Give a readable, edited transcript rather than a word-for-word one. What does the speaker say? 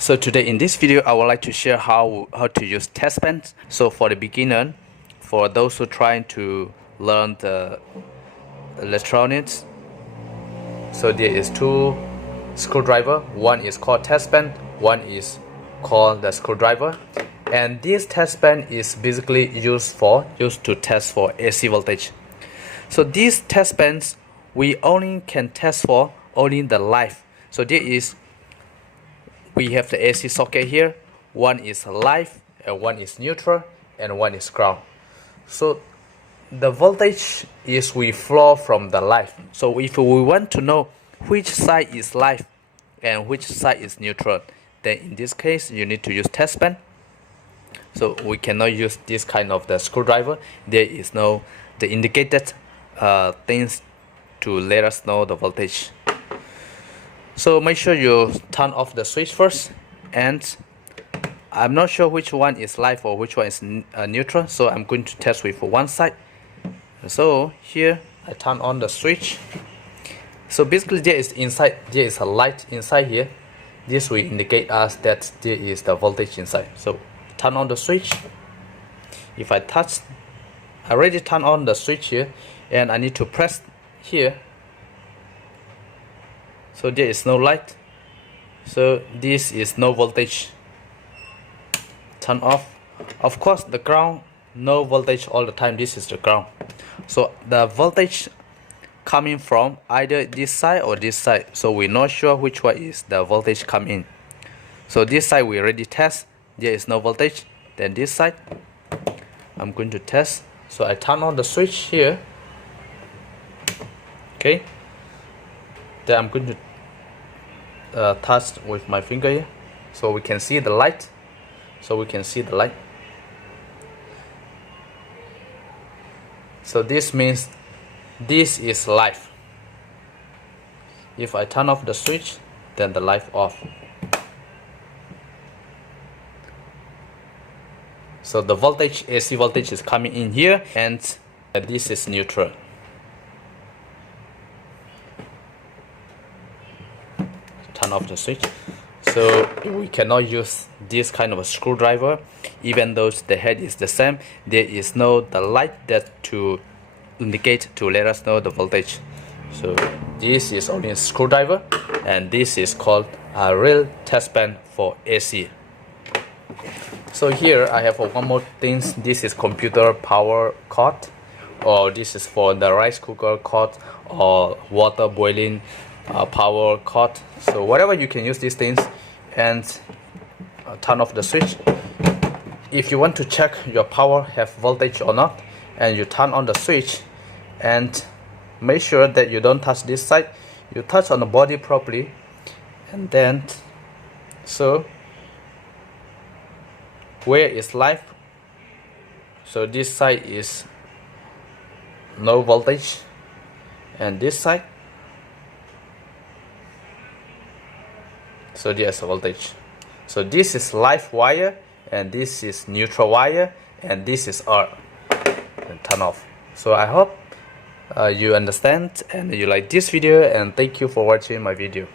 So today in this video I would like to share how to use test pen. So for the beginner, for those who are trying to learn the electronics, so there is two screwdriver. One is called test pen, one is called the screwdriver. And this test pen is basically used to test for AC voltage. So these test pens we only can test for only the live. So there is we have the AC socket here. One is live and one is neutral and one is ground. So the voltage is we flow from the live. So if we want to know which side is live and which side is neutral, then in this case you need to use test pen. So we cannot use this kind of the screwdriver. There is no the indicated things to let us know the voltage. So make sure you turn off the switch first, and I'm not sure which one is live or which one is neutral, so I'm going to test with one side. So here I turn on the switch. So basically there is a light inside here. This will indicate us that there is the voltage inside. So turn on the switch. If I touch, I already turn on the switch here, and I need to press here. So there is no light, so this is no voltage. Turn off. Of course the ground, no voltage all the time. This is the ground, so the voltage coming from either this side or this side, so we're not sure which one is the voltage come in. So this side we already test, there is no voltage. Then this side I'm going to test. So I turn on the switch here, okay, then I'm going to touch with my finger here, so we can see the light. So this means this is live. If I turn off the switch, then the light off. So the voltage, AC voltage, is coming in here, and this is neutral. Turn off the switch. So we cannot use this kind of a screwdriver, even though the head is the same. There is no the light that to indicate to let us know the voltage. So this is only a screwdriver, and this is called a real test pen for AC. So here I have one more thing. This is computer power cord, or this is for the rice cooker cord or water boiling power cord. So whatever, you can use these things. And turn off the switch. If you want to check your power have voltage or not, and you turn on the switch, and make sure that you don't touch this side, you touch on the body properly, and then so where is live, so this side is no voltage, and this side, so there's a voltage. So this is live wire, and this is neutral wire, and this is R. And turn off. So I hope you understand and you like this video, and thank you for watching my video.